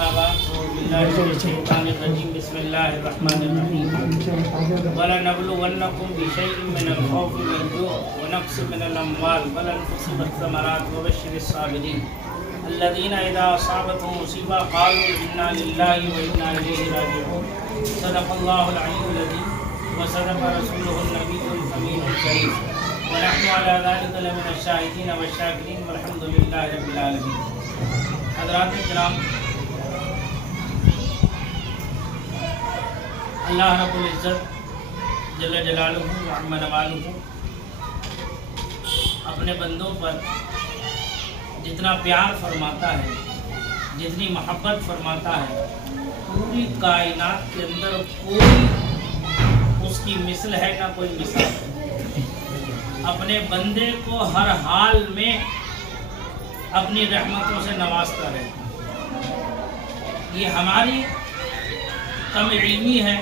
अम्मा बाद बिस्मिल्लाहिर्रहमानिर्रहीम वला नबलुवन्नकुम बिशैइन मिनल खौफि वल जू'i व नक्सिन मिनल अम्वाल वल अनफुसि वस्समरात व बश्शिरिस साबिरीन अल्लज़ीना इज़ा असाबतहुम मुसीबा क़ालू इन्ना लिल्लाहि व इन्ना इलैहि राजिऊन सदक़ल्लाहुल अलीयुल अज़ीम व सदक़ रसूलुहुन नबियुल अमीनुल करीम व नहनु अला ज़ालिका लमिनश शाहिदीन व शाकिरीन वल्हम्दुलिल्लाहि रब्बिल आलमीन। हज़रात किराम, अल्लाह रब्बुल इज़्ज़त जल्ल जलालुहु व अम्मा नवालुहु अपने बंदों पर जितना प्यार फरमाता है, जितनी मोहब्बत फरमाता है, पूरी कायनात के अंदर कोई उसकी मिसल है ना कोई मिसाल। अपने बंदे को हर हाल में अपनी रहमतों से नवाजता है। ये हमारी कम इल्मी है,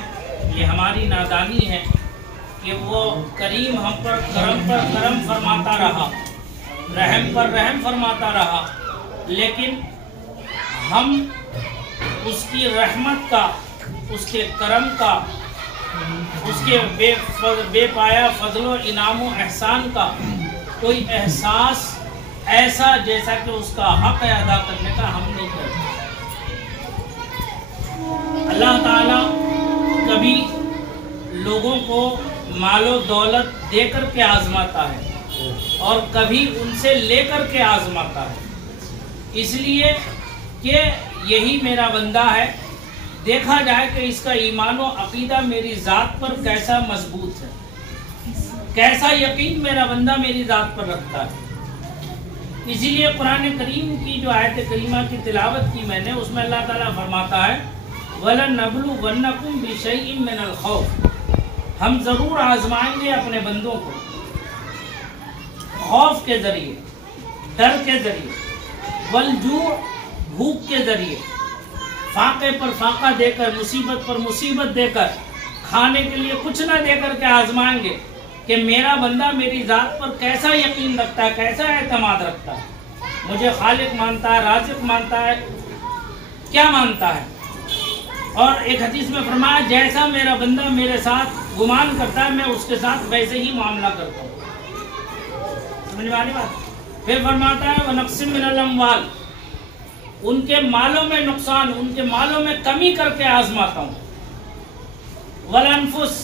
ये हमारी नादानी है कि वो करीम हम पर करम फरमाता रहा, रहम पर रहम फरमाता रहा, लेकिन हम उसकी रहमत का, उसके करम का, उसके बेपाया फजलो इनाम व एहसान का कोई एहसास ऐसा जैसा कि उसका हक है अदा करने का हम नहीं करते। अल्लाह ताला कभी लोगों को मालो दौलत देकर के आजमाता है और कभी उनसे लेकर के आजमाता है, इसलिए कि यही मेरा बंदा है, देखा जाए कि इसका ईमान व अकीदा मेरी ज़ात पर कैसा मजबूत है, कैसा यकीन मेरा बंदा मेरी ज़ात पर रखता है। इसीलिए कुरान करीम की जो आयत करीमा की तिलावत की मैंने, उसमें अल्लाह ताला फरमाता है वलनबलुवन्नकुम बिशैइन मिनल खौफ, हम ज़रूर आजमाएंगे अपने बंदों को खौफ के ज़रिए, डर के ज़रिए, वल जू' भूख के ज़रिए, फाके पर फाका देकर, मुसीबत पर मुसीबत देकर, खाने के लिए कुछ ना देकर के आजमाएंगे कि मेरा बंदा मेरी ज़ात पर कैसा यकीन रखता है, कैसा एतमाद रखता है, मुझे खालिक मानता है, राज़िक मानता है, क्या मानता है। और एक हदीस में फरमाया जैसा मेरा बंदा मेरे साथ गुमान करता है मैं उसके साथ वैसे ही मामला करता हूँ। समझ में आनी बात। फिर फरमाता है व नक्सिन मिनल अम्वाल, उनके मालों में नुकसान, उनके मालों में कमी करके आजमाता हूँ। वल अनफुस,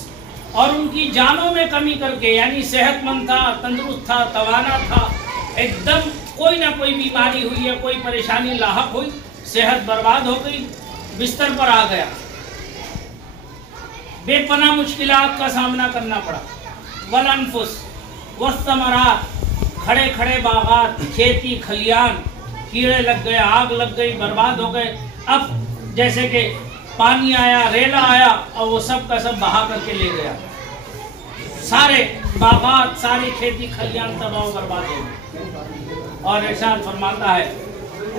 और उनकी जानों में कमी करके, यानी सेहतमंद था, तंदुरुस्त था, तवाना था, एकदम कोई ना कोई बीमारी हुई है, कोई परेशानी लाहक हुई, सेहत बर्बाद हो गई, बिस्तर पर आ गया, बेपनाह मुश्किलात का सामना करना पड़ा। वल अनफुस वस्समरात, खड़े खड़े बागात, खेती खलियान, कीड़े लग गए, आग लग गई, बर्बाद हो गए। अब जैसे कि पानी आया, रेला आया और वो सब का सब बहा करके ले गया, सारे बागात, सारी खेती खलियान तबाह बर्बाद हो गई। और इरशाद फरमाता है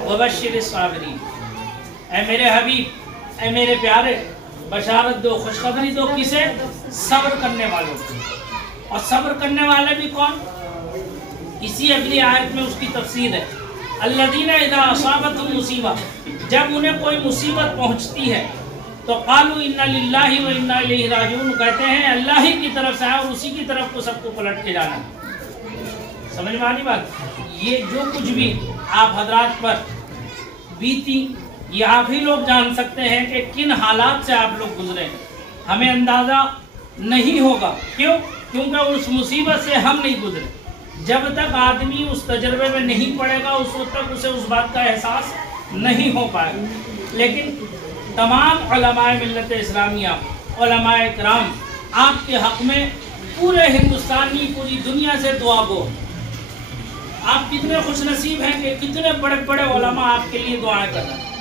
वबश्शिरिस साबिरीन, ऐ मेरे हबीब, ऐ मेरे प्यारे, बशारत दो, खुशखबरी दो, किसे? सब्र करने वालों को। और सब्र करने वाले भी कौन? इसी अगली आयत में उसकी तफसीर है। अल्लज़ीना इज़ा असाबतहुम मुसीबा, जब उन्हें कोई मुसीबत पहुंचती है तो क़ालू इन्ना लिल्लाहि व इन्ना इलैहि राजिऊन, कहते हैं अल्लाह ही की तरफ से है और उसी की तरफ को सबको पलट के जाना। समझ में आनी बात। ये जो कुछ भी आप हजरात पर बीती, ये आप ही लोग जान सकते हैं कि किन हालात से आप लोग गुजरे, हमें अंदाज़ा नहीं होगा। क्यों? क्योंकि उस मुसीबत से हम नहीं गुजरे। जब तक आदमी उस तजर्बे में नहीं पड़ेगा उस वक्त तक उसे उस बात का एहसास नहीं हो पाएगा। लेकिन तमाम उलमाए मिल्लत इस्लामिया, उलमाए किराम आपके हक में पूरे हिंदुस्तान की, पूरी दुनिया से दुआ गो। आप कितने खुशनसीब हैं कि कितने बड़े बड़े उलमा आपके लिए दुआएं कर रहे हैं।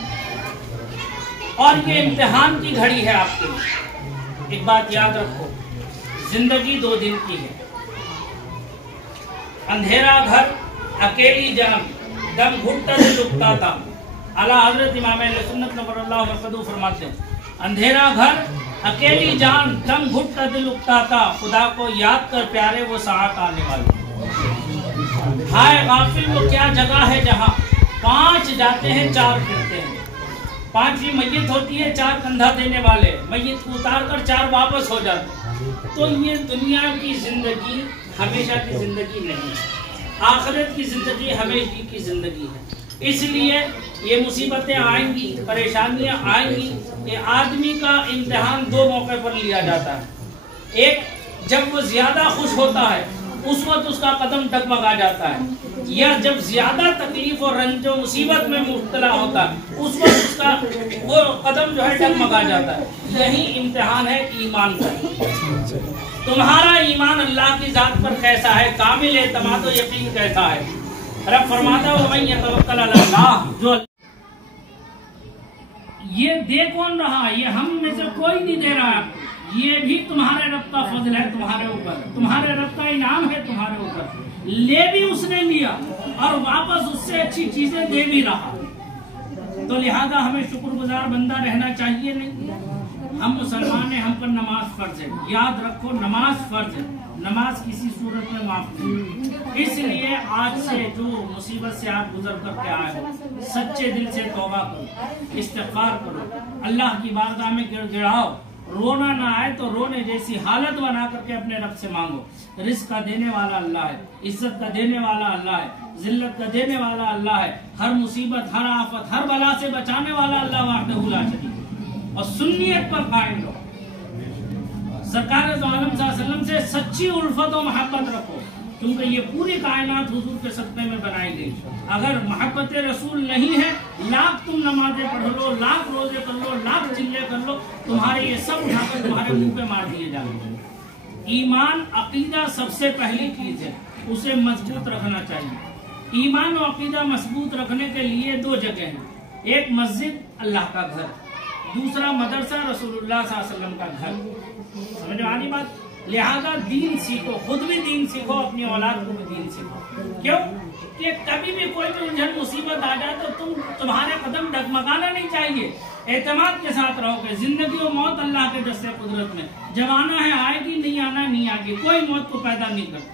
और ये इम्तिहान की घड़ी है आपके लिए। एक बात याद रखो, जिंदगी 2 दिन की है। अंधेरा घर, अकेली जान, दम घुटता से दुखता था। आला हजरत इमाम अहले सुन्नत नवरल्लाहु मरकदहू फरमाते हैं, अंधेरा घर, अकेली जान, दम घुटता दिल उगता था, खुदा को याद कर प्यारे वो साथ आने वाले। हाय गाफिल वो क्या जगह है जहाँ 5 जाते हैं 4 फिरते हैं। 5वीं मैयत होती है, 4 कंधा देने वाले, मैयत को उतार कर 4 वापस हो जाते। तो ये दुनिया की जिंदगी हमेशा की जिंदगी नहीं है, आखिरत की जिंदगी हमेशा की जिंदगी है। इसलिए ये मुसीबतें आएंगी, परेशानियां आएंगी। ये आदमी का इम्तिहान 2 मौके पर लिया जाता है। एक, जब वो ज्यादा खुश होता है उस वक्त उसका कदम डगमगा जाता है, या जब ज्यादा तकलीफ और रंजो मुसीबत में मुब्तला होता है उस वक्त उसका वो कदम जो है डगमगा जाता है। यही इम्तिहान है ईमान का। तुम्हारा ईमान अल्लाह की जात पर कैसा है, कामिल एतमाद व यकीन कैसा है। रब फरमाता है वमन यतवक्कल अलल्लाह, जो ये दे कौन रहा, ये हम में से कोई नहीं दे रहा है, ये भी तुम्हारे रब का फजल है तुम्हारे ऊपर, तुम्हारे रब का इनाम है तुम्हारे ऊपर। ले भी उसने लिया और वापस उससे अच्छी चीजें दे भी रहा। तो लिहाजा हमें शुक्रगुजार बंदा रहना चाहिए नहीं। हम मुसलमान हैं, हम पर नमाज फर्ज है। याद रखो नमाज फर्ज है, नमाज किसी सूरत में माफ नहीं। इसलिए आज से जो मुसीबत से आप गुजर करके आए हो, सच्चे दिल से तौबा करो, इस्तिग़फ़ार करो, अल्लाह की बारगाह में गिड़गिड़ाओ। रोना ना आए तो रोने जैसी हालत बना करके अपने रब से मांगो। रिज़्क़ का देने वाला अल्लाह है, इज्जत का देने वाला अल्लाह है, जिल्लत का देने वाला अल्लाह है, हर मुसीबत, हर आफत, हर बला से बचाने वाला अल्लाह वहदहू ला शरीक। और सुन्नियत पर कायम रहो, सरकार दो आलम सल्लल्लाहु अलैहि वसल्लम से सच्ची उल्फत और मोहब्बत रखो, क्योंकि ये पूरी कायनात हुजूर के सदक़े में बनाई गई। अगर मोहब्बत रसूल नहीं है, लाख तुम नमाजें पढ़ लो, लाख रोजे कर लो, लाख चिल्ले कर लो, तुम्हारे ये सब उठाकर तुम्हारे मुंह पे मार दिए जाएंगे। ईमान अकीदा सबसे पहली चीज है, उसे मजबूत रखना चाहिए। ईमान और अकीदा मजबूत रखने के लिए 2 जगह हैं, एक मस्जिद अल्लाह का घर, दूसरा मदरसा रसूलुल्लाह सल्लल्लाहु अलैहि वसल्लम का घर। समझ में आनी बात। लिहाजा दीन सीखो, खुद भी दीन सीखो, अपनी औलाद को भी दीन सीखो। क्यों कि कभी भी कोई भी उलझन मुसीबत आ जाए तो तुम्हारे कदम डगमगाना नहीं चाहिए। एतमाद के साथ रहोगे। जिंदगी और मौत अल्लाह के दस्ते कुदरत में, जब आना है आएगी, नहीं आना नहीं आएगी, कोई मौत को पैदा नहीं करता।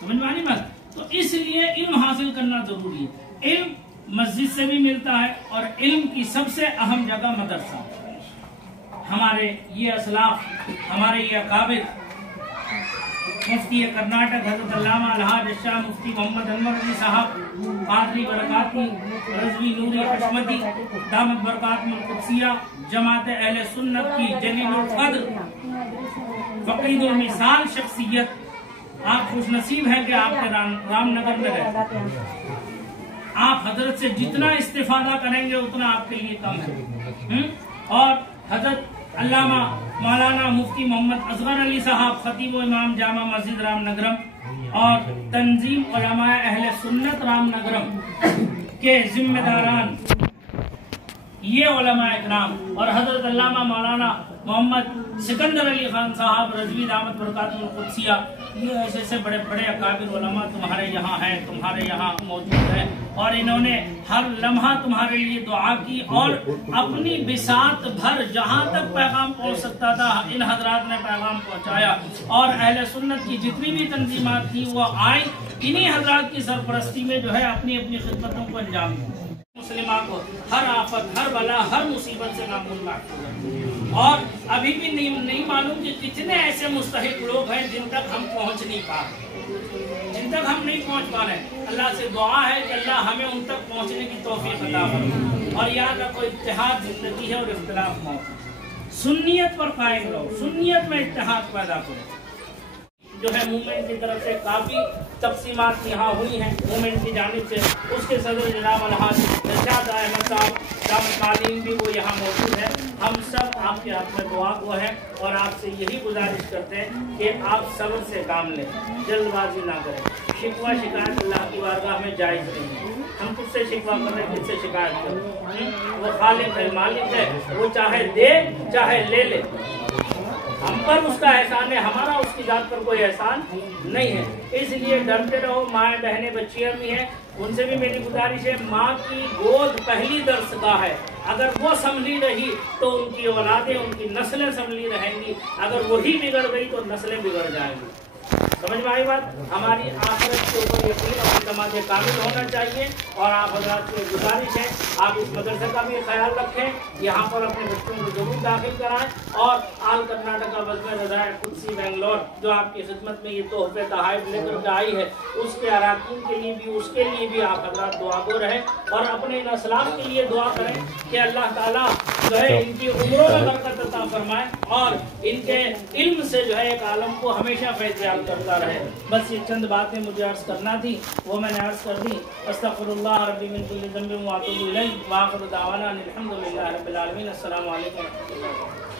समझ में आनी बात। तो इसलिए इल्म हासिल करना जरूरी है। इल्म मस्जिद से भी मिलता है और इल्म की सबसे अहम जगह मदरसा। हमारे ये असलाफ, हमारे ये अकाबिर, मुफ्ती कर्नाटक हज़रत अल्लामा अलहाज शाह मुफ्ती मोहम्मद अनवर अली साहब, कादरी बरकाती रज़वी नूरी हशमती दामत बरकातुहुल कुद्सिया, जमात अहले सुन्नत की जलीलुल क़द्र फ़क़ीदुल मिसाल शख्सियत। आप खुशनसीब हैं कि आपके रामनगर में रहते। आप हजरत से जितना इस्तिफादा करेंगे उतना आपके लिए कम है। और हजरत अल्लामा मौलाना मुफ्ती मोहम्मद असगर अली साहब, खतीब इमाम जामा मस्जिद रामनगरम और तंजीम उलमाए अहले सुन्नत रामनगरम के जिम्मेदारान ये उलमाए इकराम, और हजरत अल्लामा मौलाना मोहम्मद सिकंदर अली खान साहब रज़वी दामत बरकातुहुल कुद्सिया, ये ऐसे ऐसे बड़े बड़े अकाबिर उलमा तुम्हारे यहाँ हैं, तुम्हारे यहाँ मौजूद हैं। और इन्होंने हर लम्हा तुम्हारे लिए दुआ की और अपनी बिसात भर जहाँ तक पैगाम पहुँच सकता था इन हजरात ने पैगाम पहुँचाया। और अहले सुन्नत की जितनी भी तंजीमात थी वो आई, इन्हीं हजरात की सरपरस्ती में जो है अपनी अपनी खिदमतों को अंजाम दिया। मुस्लिमा को हर आफत, हर बला, हर मुसीबत से नामुन रखा। और अभी भी नहीं मालूम कि कितने ऐसे मुस्तहिक लोग हैं जिन तक हम पहुंच नहीं पा रहे, जिन तक हम नहीं पहुंच पा रहे। अल्लाह से दुआ है कि अल्लाह हमें उन तक पहुंचने की तौफीक अता फरमाए। और याद रखो इत्तेहाद जिंदगी है और इख्तिलाफ मौत। सुन्नियत पर कायम रहो, सुन्नियत में इत्तेहाद पैदा करो। जो है मूवमेंट की तरफ से काफ़ी तक़सीमात यहाँ हुई हैं मूवमेंट की जानिब से। उसके सदर जनाब अलहाज इरशाद अहमद साहब दामत तालीम भी वो यहाँ मौजूद है। हम सब आपके हाथ में दुआ को है और आपसे यही गुजारिश करते हैं कि आप सब्र से काम लें, जल्दबाजी ना करें। शिकवा शिकायत अल्लाह की बारगाह में जायज़ नहीं है। हम तुझसे शिकवा कर रहे हैं, किससे शिकायत करें? वो खालिक है, मालिक है, वो चाहे दे चाहे ले ले, हम पर उसका एहसान है, हमारा उसकी जात पर कोई एहसान नहीं है। इसलिए डरते रहो। माएँ बहनें बच्चियाँ भी हैं, उनसे भी मेरी गुजारिश है, माँ की गोद पहली दरसगाह है। अगर वो संभली रही तो उनकी औलादें, उनकी नस्लें संभली रहेंगी। अगर वही बिगड़ गई तो नस्लें बिगड़ जाएंगी। समझ में आई बात। हमारी आखिरत के ऊपर यकीन और एतमाद कामिल होना चाहिए। और आप हज़रात से गुजारिश है आप इस मदरसे का भी ख्याल रखें, यहाँ पर अपने बच्चों को जरूर दाखिल कराएं। और आल कर्नाटका बज़्म रज़ाए क़ुद्सी बेंगलोर जो आपकी खिदमत में ये तोहफ़े तहाइफ लेकर के आई है, उसके अराकीन के लिए भी उसके लिए भी आप हज़रात दुआगो रहें और अपने इन असलाफ के लिए दुआ करें कि अल्लाह ताला जो है इनकी उम्रों में बरकत अता फरमाए और इनके इल्म से जो है एक आलम को हमेशा फैज़याब करता रहे। बस ये चंद बातें मुझे अर्ज़ करना थी, वो मैंने अर्ज़ कर दी। अस्तग़फ़िरुल्लाह रब्बी मिन कुल्लि ज़ंबिन व अतूबु इलैह व आखिरु दावाना अनिल हम्दुलिल्लाहि रब्बिल आलमीन। अस्सलामु अलैकुम व रहमतुल्लाहि व बरकातुहू।